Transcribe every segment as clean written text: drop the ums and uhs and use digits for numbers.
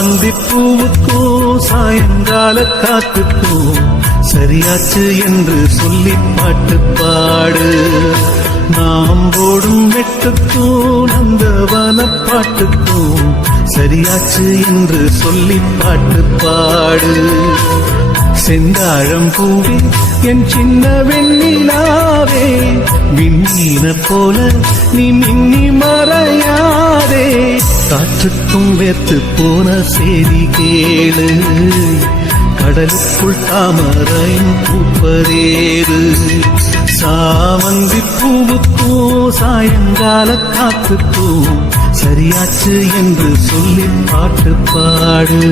சாமந்திப்பூவுக்கும் சாயங்கால காத்துக்கும் சரியாச்சு என்று சொல்லி பாட்டு பாடு. நாம் போடும் வெட்டுக்கும் நந்தவன பாட்டுக்கும் சரியாச்சு என்று சொல்லி பாட்டு பாடு. செந்தாழம் பூவே என் சின்ன வெண்ணிலாவே, விண்ணீன போல நீ மின்னி மறையாதே. காற்றுக்கும் வேத்து போன செய்தி கேளு, கடலுக்குள் தாமரையும் பூப்பதேது. சாமந்தி பூவுக்கும் சாயங்கால காத்துக்கும் சரியாச்சு என்று சொல்லி பாட்டு பாடு.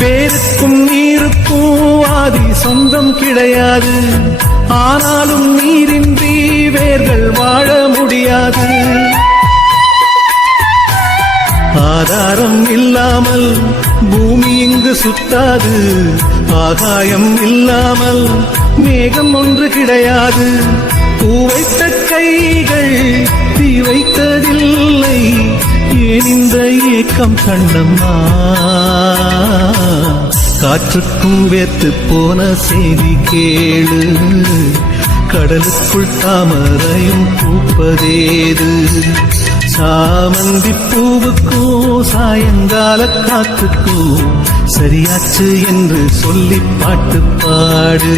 வேருக்கும் நீருக்கும் ஆதி சொந்தம் கிடையாது, ஆனாலும் நீரின்றி வேர்கள் வாழ முடியாது. ஆதாரம் இல்லாமல் பூமி இங்கு சுத்தாது, ஆகாயம் இல்லாமல் மேகம் ஒன்று கிடையாது. பூ வைத்த கைகள் தீ வைத்ததில்லை, ஏன் இந்த ஏக்கம் கண்ணம்மா? காற்றுக்கும் வேத்து போன செய்தி கேளு, கடலுக்குள் தாமரையும் பூப்பதேது. சாமந்தி பூவுக்கும் சாயங்கால காத்துக்கும் சரியாச்சு என்று சொல்லி பாட்டு பாடு.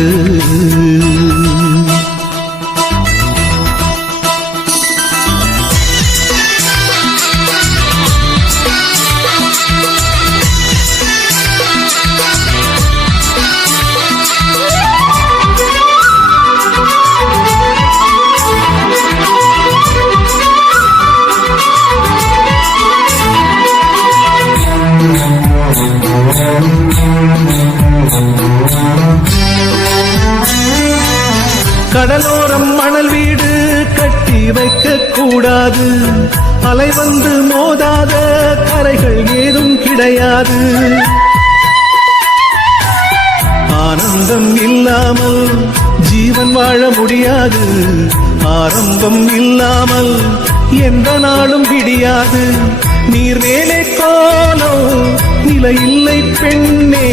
கடலோரம் மணல் வீடு கட்டி வைக்க கூடாது, அலை வந்து மோதாத கரைகள் ஏதும் கிடையாது. ஆனந்தம் இல்லாமல் ஜீவன் வாழ முடியாது, ஆரம்பம் இல்லாமல் எந்த நாளும் விடியாது. நீர் மேலே கோலம் நிலை இல்லை பெண்ணே,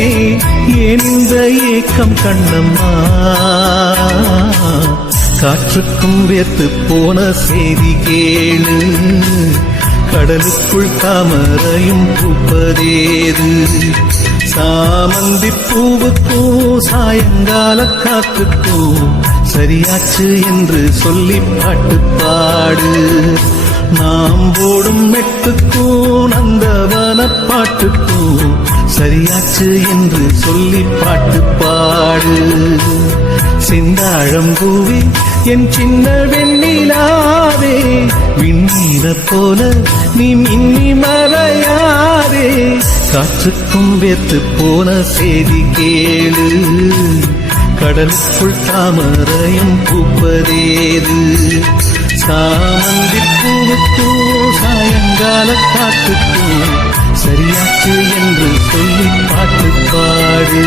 ஏன் இந்த ஏக்கம் கண்ணம்மா? காற்றுக்கும் வேத்து போன செய்தி கேளு, கடலுக்குள் தாமரையும் பூப்பதேது. சாமந்தி பூவுக்கும் சாயங்கால காத்துக்கும் சரியாச்சு என்று சொல்லி பாட்டு பாடு. நாம் போடும் மெட்டுக்கும் நந்தவன பாட்டுக்கும் சரியாச்சு என்று சொல்லி பாட்டு பாடு. செந்தாழம் பூவே என் சின்ன வெண்ணிலாவே, விண்ணீர போல நீ மின்னி மறையாதே. காற்றுக்கும் வேத்து போன செய்தி கேளு, கடலுக்குள் தாமரையும் பூப்பதேது. சாமந்தி பூவுக்கும் சாயங்கால காத்துக்கும் சரியாச்சு என்று சொல்லி பாட்டு பாடு.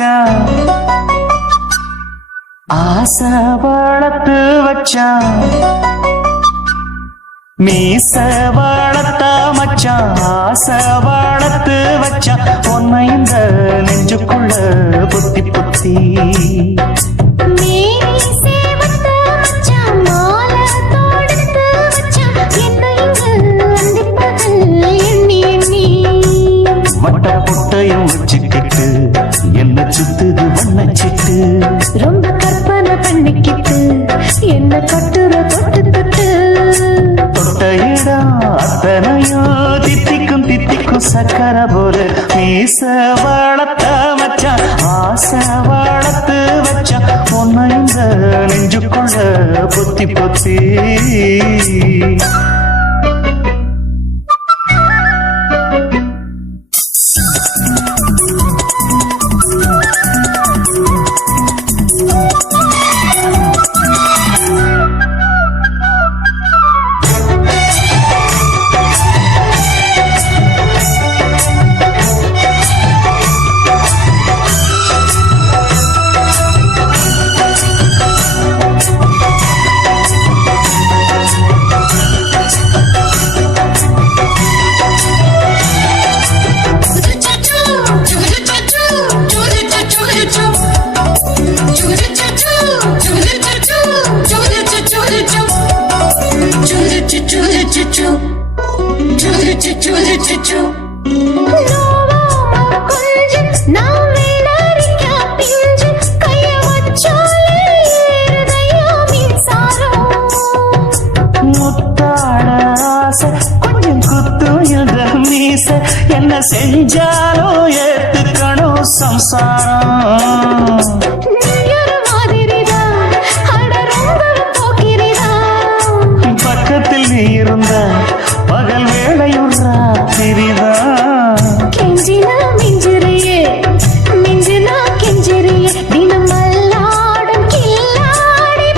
மச்சான் ஆசை வளர்த்து வச்சான் மீச வளர்த்த மச்சான் ஆசை வளர்த்து வச்சான் உன்னை இந்த நெஞ்சுக்குள்ள புத்தி புத்தி வட்ட பொட்டையும் வச்சுக்கிட்டு என்ன சுத்துது வண்ணச்சிட்டு ரொம்ப கற்பனை பண்ணிக்கிட்டு என்ன கட்டுற தொட்டு தொட்டு தொட்ட இடம் அத்தனையும் தித்திக்கும் தித்திக்கும் சக்கர போல மீச வளர்த்த மச்சான் ஆசை வளர்த்து வச்சான் உன்னை இந்த நெஞ்சுக்குள்ள பொத்தி பொத்தி கொஞ்சம் குத்து என்ற மீச என்ன செஞ்சாலும் ஏத்துக்கணும் சம்சாரம் பக்கத்தில் நீ இருந்த பகல் வேளையும் ராத்திரிதான் கெஞ்சினா மிஞ்சிறியே மிஞ்சினா கெஞ்சிறியே தினம் மல்லாடும் கில்லாடி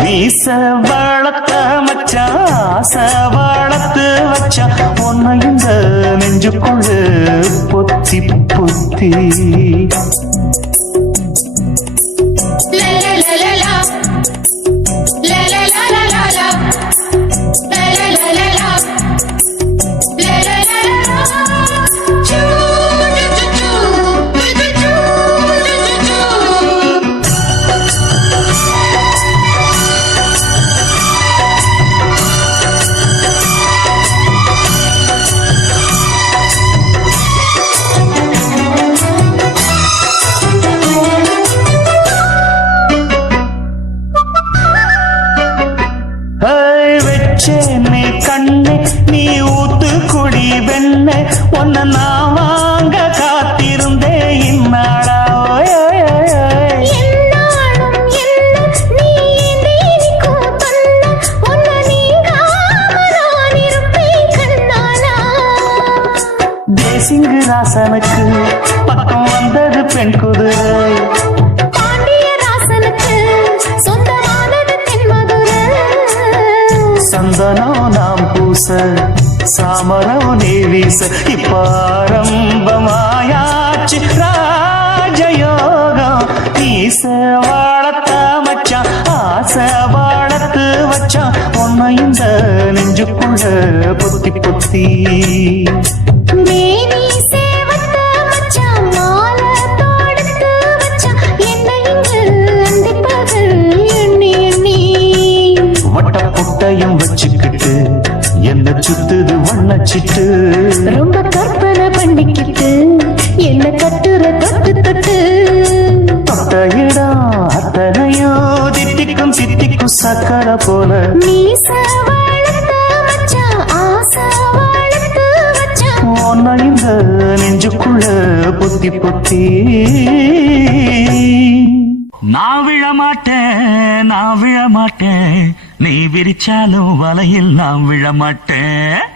மீச வளர்த்த மச்சான் ஆசை வளர்த்து வச்சான் உன்னை இந்த நெஞ்சுக்குள்ள பொத்தி பொத்தி வச்சேனே கண்ணே நீ ஊத்து குடி வெண்ணே உன்னை நான் வாங்க காத்திருந்தே இந்நாளா தேசிங்கு ராசனுக்கு பக்கம் வந்தது பெண் குதிரை சந்தனம் நாம் பூச சாமரம் நீ வீச இப்பாரம்பமாயாச்சு ராஜயோகம் நீச வளர்த்த மச்சான் ஆசை வளர்த்து வச்சான் உன்னை இந்த நெஞ்சுக்குள்ள பொத்தி பொத்தி வட்ட புட்டையும் வச்சுக்கிட்டு என்ன சுத்துது வண்ணச்சிட்டு ரொம்ப கற்பனை பண்ணிக்கிட்டு என்ன கட்டுற தொட்டு தொட்டு தொட்ட இடம் அத்தனையோ தித்திக்கும் தித்திக்கும் சக்கர போல மீச வளர்த்த மச்சான் ஆசை வளர்த்து வச்சான் உன்னை இந்த நெஞ்சுக்குள்ள பொத்தி பொத்தி நான் விழமாட்டேன் நீ விரிச்சாலும் வலையில் நான் விழமாட்டேன்